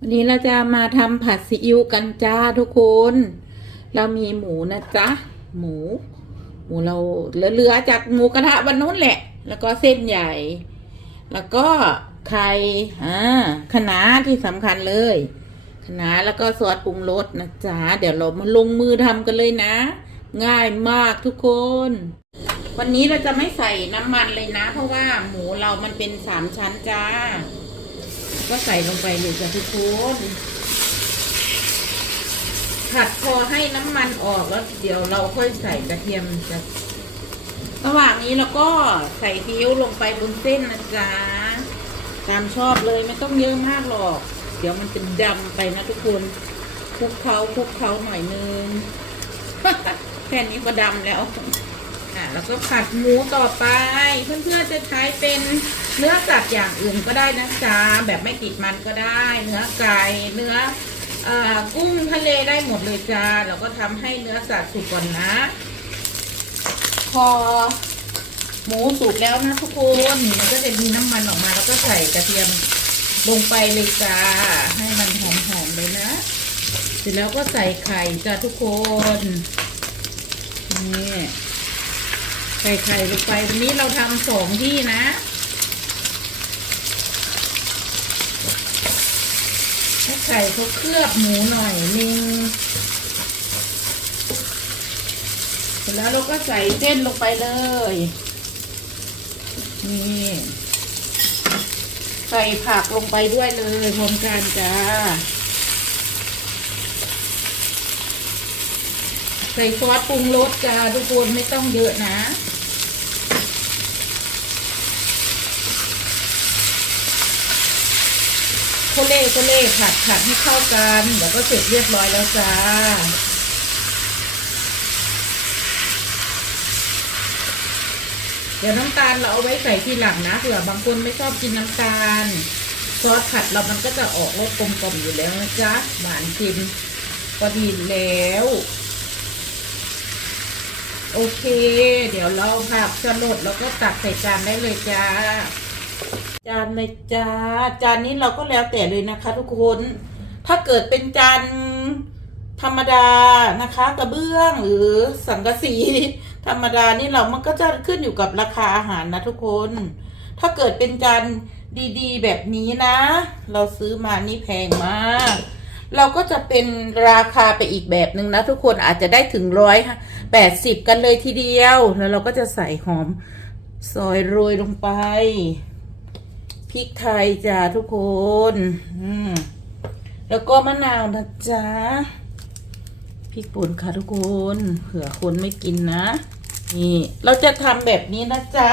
วันนี้เราจะมาทำผัดซีอิ๊วกันจ้าทุกคน เรามีหมูนะจ๊ะ หมู หมูเราเหลือๆจากหมูกระทะวันนู้นแหละ แล้วก็เส้นใหญ่ แล้วก็ไข่อ่าคะน้าที่สำคัญเลยคะน้าแล้วก็ซอสปรุงรสนะจ๊ะ เดี๋ยวเรามาลงมือทำกันเลยนะ ง่ายมากทุกคน วันนี้เราจะไม่ใส่น้ำมันเลยนะ เพราะว่าหมูเรามันเป็นสามชั้นจ้า ก็ใส่ลงไปเลยจ้ะทุกคนผัดพอให้น้ำมันออกแล้วเดี๋ยวเราค่อยใส่กระเทียมจ้ะระหว่างนี้เราก็ใส่ซีอิ๊วลงไปบนเส้นนะจ๊ะตามชอบเลยไม่ต้องเยอะมากหรอก เดี๋ยวมันจะดำไปนะทุกคนคลุกเขาคลุกเขาหน่อยนึงแค่นี้ก็ดำแล้ว อะ แล้วก็ผัดหมูต่อไป เพื่อนๆจะใช้เป็น เนื้อสัตว์อย่างอื่นก็ได้นะจ๊ะแบบไม่ติดมันก็ได้ เนื้อไก่เนื้ออกุ้งทะเลได้หมดเลยจ้าเราก็ทำให้เนื้อสัตว์สุกก่อนนะ พอหมูสุกแล้วนะทุกคนมันก็จะมีน้ำมันออกมาแล้วก็ใส่กระเทียมลงไปเลยจ้าให้มันหอมๆเลยนะเสร็จแล้วก็ใส่ไข่จ้าทุกคนนี่ใส่ไข่ลงไปวันนี้เราทำสองที่นะ ให้ไข่เขาเคลือบหมูหน่อยนึงเสร็จแล้วเราก็ใส่เส้นลงไปเลย นี่ใส่ผักลงไปด้วยเลยพร้อมกันจ้า ใส่ซอสปรุงรสจ้าทุกคนไม่ต้องเยอะนะ โคเล่โคเล่ผัดผัดให้เข้ากันเดี๋ยวก็เสร็จเรียบร้อยแล้วจ้าเดี๋ยวน้ำตาลเราเอาไว้ใส่ทีหลังนะเผื่อบางคนไม่ชอบกินน้ำตาลซอสผัดเรามันก็จะออกรสกลมกล่อมอยู่แล้วนะจ๊ะหวานเค็มพอดีแล้ว โอเค เดี๋ยวเราผักสลดแล้วก็ตักใส่จานได้เลยจ้า จานเลยจ้าจานนี้เราก็แล้วแต่เลยนะคะ ทุกคน ถ้าเกิดเป็นจานธรรมดานะคะ กระเบื้องหรือสังกะสี ธรรมดานี่เรามันก็จะขึ้นอยู่กับราคาอาหารนะทุกคน ถ้าเกิดเป็นจานดีๆ แบบนี้นะ เราซื้อมานี่แพงมาก เราก็จะเป็นราคาไปอีกแบบหนึ่งนะทุกคนอาจจะได้ถึงร้อยแปดสิบกันเลยทีเดียว แล้วเราก็จะใส่หอมซอยโรยลงไป พริกไทยจ้าทุกคนแล้วก็มะนาวนะจ๊ะพริกป่นค่ะทุกคน เผื่อคนไม่กินนะ นี่ เราจะทำแบบนี้นะจ๊ะ